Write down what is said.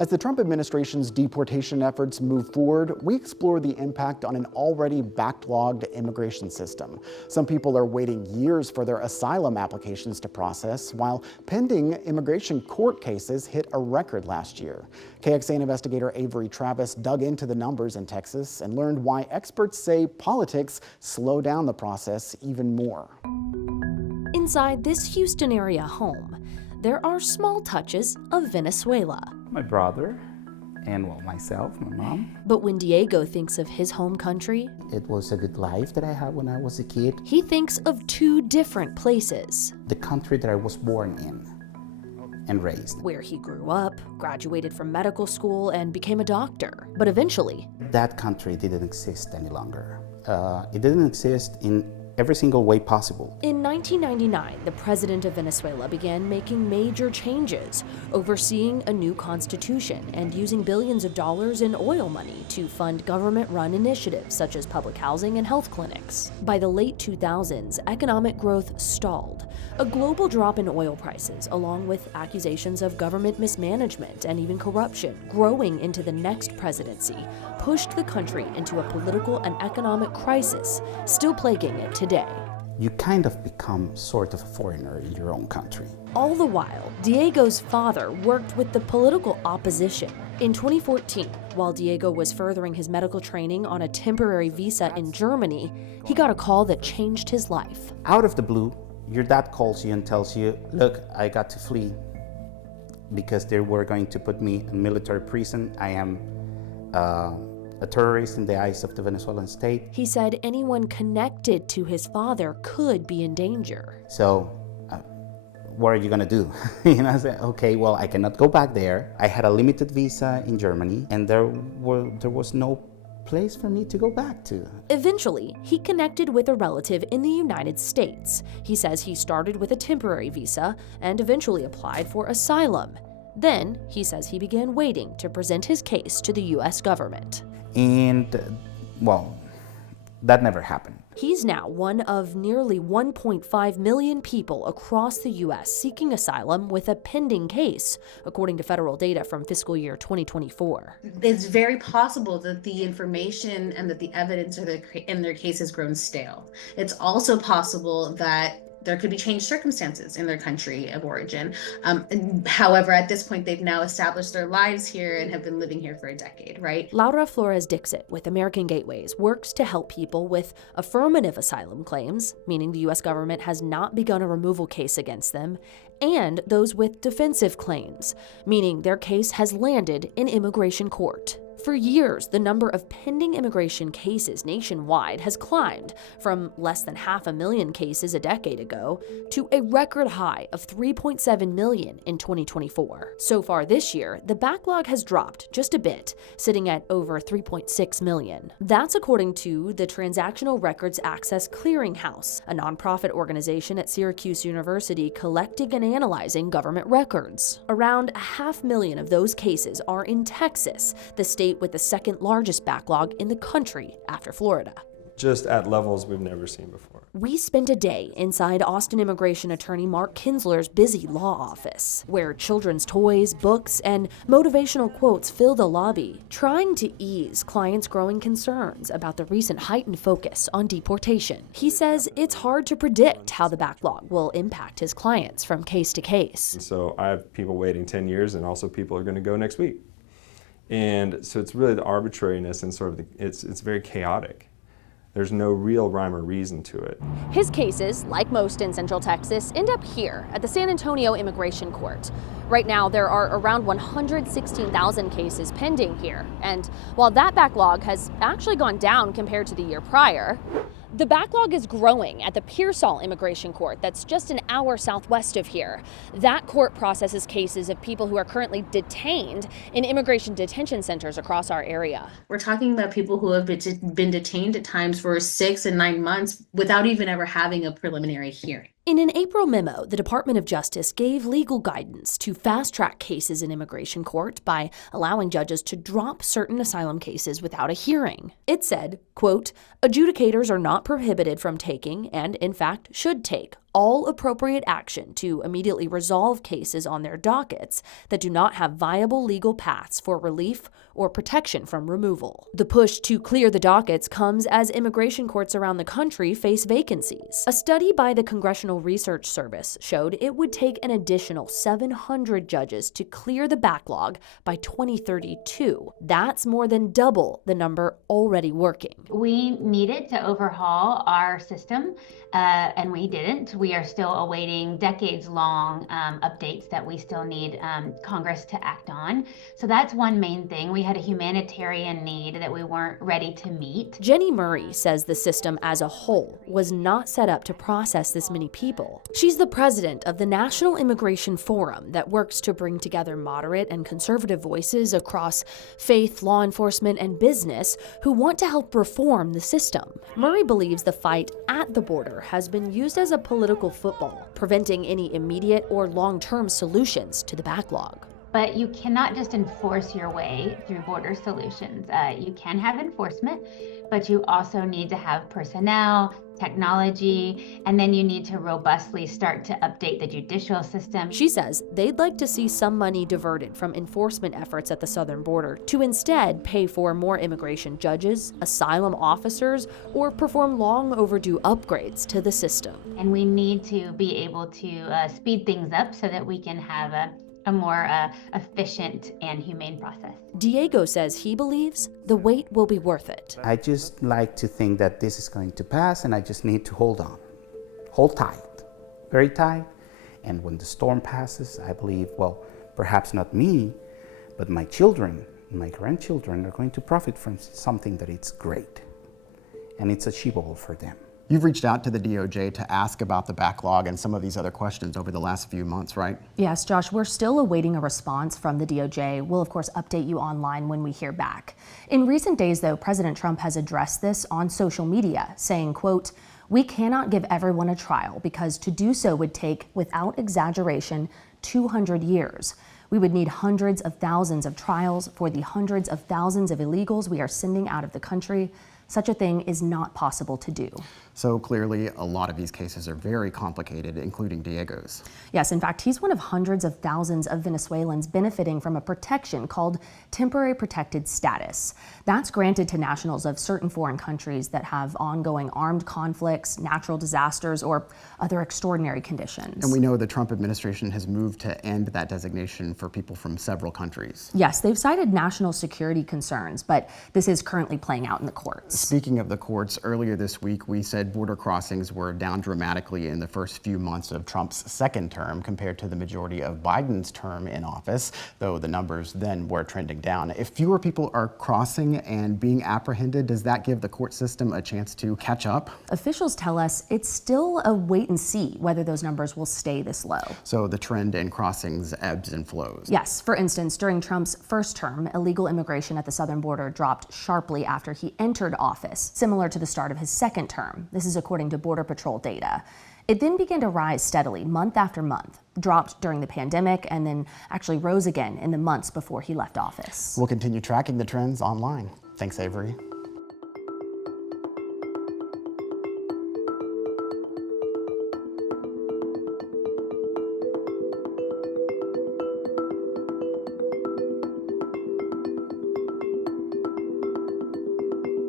As the Trump administration's deportation efforts move forward, we explore the impact on an already backlogged immigration system. Some people are waiting years for their asylum applications to process, while pending immigration court cases hit a record last year. KXAN investigator Avery Travis dug into the numbers in Texas and learned why experts say politics slow down the process even more. Inside this Houston area home, there are small touches of Venezuela. My brother, and well, myself, my mom. But when Diego thinks of his home country, it was a good life that I had when I was a kid. He thinks of two different places. The country that I was born in and raised. Where he grew up, graduated from medical school, and became a doctor. But eventually, that country didn't exist any longer. It didn't exist in every single way possible. In 1999, the president of Venezuela began making major changes, overseeing a new constitution and using billions of dollars in oil money to fund government-run initiatives such as public housing and health clinics. By the late 2000s, economic growth stalled. A global drop in oil prices, along with accusations of government mismanagement and even corruption growing into the next presidency, pushed the country into a political and economic crisis, still plaguing it today. You kind of become sort of a foreigner in your own country. All the while, Diego's father worked with the political opposition. In 2014, while Diego was furthering his medical training on a temporary visa in Germany, he got a call that changed his life. Out of the blue, your dad calls you and tells you, look, I got to flee because they were going to put me in military prison. I am a terrorist in the eyes of the Venezuelan state. He said anyone connected to his father could be in danger. So, what are you gonna do? I said, okay, well, I cannot go back there. I had a limited visa in Germany, and there was no place for me to go back to. Eventually, he connected with a relative in the United States. He says he started with a temporary visa and eventually applied for asylum. Then, he says he began waiting to present his case to the U.S. government. And, well, that never happened. He's now one of nearly 1.5 million people across the U.S. seeking asylum with a pending case, according to federal data from fiscal year 2024. It's very possible that the information and that the evidence in their case has grown stale. It's also possible that there could be changed circumstances in their country of origin. However, at this point, they've now established their lives here and have been living here for a decade, right? Laura Flores-Dixit with American Gateways works to help people with affirmative asylum claims, meaning the U.S. government has not begun a removal case against them, and those with defensive claims, meaning their case has landed in immigration court. For years, the number of pending immigration cases nationwide has climbed from less than 500,000 cases a decade ago to a record high of 3.7 million in 2024. So far this year, the backlog has dropped just a bit, sitting at over 3.6 million. That's according to the Transactional Records Access Clearinghouse, a nonprofit organization at Syracuse University collecting and analyzing government records. Around 500,000 of those cases are in Texas, the state with the second largest backlog in the country after Florida. Just at levels we've never seen before. We spent a day inside Austin immigration attorney Mark Kinsler's busy law office, where children's toys, books, and motivational quotes fill the lobby, trying to ease clients' growing concerns about the recent heightened focus on deportation. He says it's hard to predict how the backlog will impact his clients from case to case. So I have people waiting 10 years, and also people are going to go next week. And so it's really the arbitrariness and sort of it's very chaotic. There's no real rhyme or reason to it. His cases, like most in Central Texas, end up here at the San Antonio Immigration Court. Right now, there are around 116,000 cases pending here. And while that backlog has actually gone down compared to the year prior, the backlog is growing at the Pearsall Immigration Court that's just an hour southwest of here. That court processes cases of people who are currently detained in immigration detention centers across our area. We're talking about people who have been detained at times for 6 and 9 months without even ever having a preliminary hearing. In an April memo, the Department of Justice gave legal guidance to fast-track cases in immigration court by allowing judges to drop certain asylum cases without a hearing. It said, quote, "Adjudicators are not prohibited from taking, and in fact should take, all appropriate action to immediately resolve cases on their dockets that do not have viable legal paths for relief or protection from removal. The push to clear the dockets comes as immigration courts around the country face vacancies. A study by the Congressional Research Service showed it would take an additional 700 judges to clear the backlog by 2032. That's more than double the number already working. We needed to overhaul our system, and we didn't. We are still awaiting decades-long updates that we still need Congress to act on. So that's one main thing. We had a humanitarian need that we weren't ready to meet. Jenny Murray says the system as a whole was not set up to process this many people. She's the president of the National Immigration Forum that works to bring together moderate and conservative voices across faith, law enforcement, and business who want to help reform the system. Murray believes the fight at the border has been used as a political football, preventing any immediate or long-term solutions to the backlog. But you cannot just enforce your way through border solutions. You can have enforcement, but you also need to have personnel, technology, and then you need to robustly start to update the judicial system. She says they'd like to see some money diverted from enforcement efforts at the southern border to instead pay for more immigration judges, asylum officers, or perform long overdue upgrades to the system. And we need to be able to speed things up so that we can have a more efficient and humane process. Diego says he believes the wait will be worth it. I just like to think that this is going to pass, and I just need to hold on. Hold tight, very tight. And when the storm passes, I believe, well, perhaps not me, but my children, my grandchildren are going to profit from something that it's great and it's achievable for them. You've reached out to the DOJ to ask about the backlog and some of these other questions over the last few months, right? Yes, Josh, we're still awaiting a response from the DOJ. We'll, of course, update you online when we hear back. In recent days, though, President Trump has addressed this on social media, saying, quote, "We cannot give everyone a trial because to do so would take, without exaggeration, 200 years. We would need hundreds of thousands of trials for the hundreds of thousands of illegals we are sending out of the country. Such a thing is not possible to do." So clearly, a lot of these cases are very complicated, including Diego's. Yes, in fact, he's one of hundreds of thousands of Venezuelans benefiting from a protection called temporary protected status. That's granted to nationals of certain foreign countries that have ongoing armed conflicts, natural disasters, or other extraordinary conditions. And we know the Trump administration has moved to end that designation for people from several countries. Yes, they've cited national security concerns, but this is currently playing out in the courts. Speaking of the courts, earlier this week we said border crossings were down dramatically in the first few months of Trump's second term compared to the majority of Biden's term in office, though the numbers then were trending down. If fewer people are crossing and being apprehended, does that give the court system a chance to catch up? Officials tell us it's still a wait and see whether those numbers will stay this low. So the trend in crossings ebbs and flows. Yes, for instance, during Trump's first term, illegal immigration at the southern border dropped sharply after he entered office, similar to the start of his second term. This is according to Border Patrol data. It then began to rise steadily month after month, dropped during the pandemic, and then actually rose again in the months before he left office. We'll continue tracking the trends online. Thanks, Avery.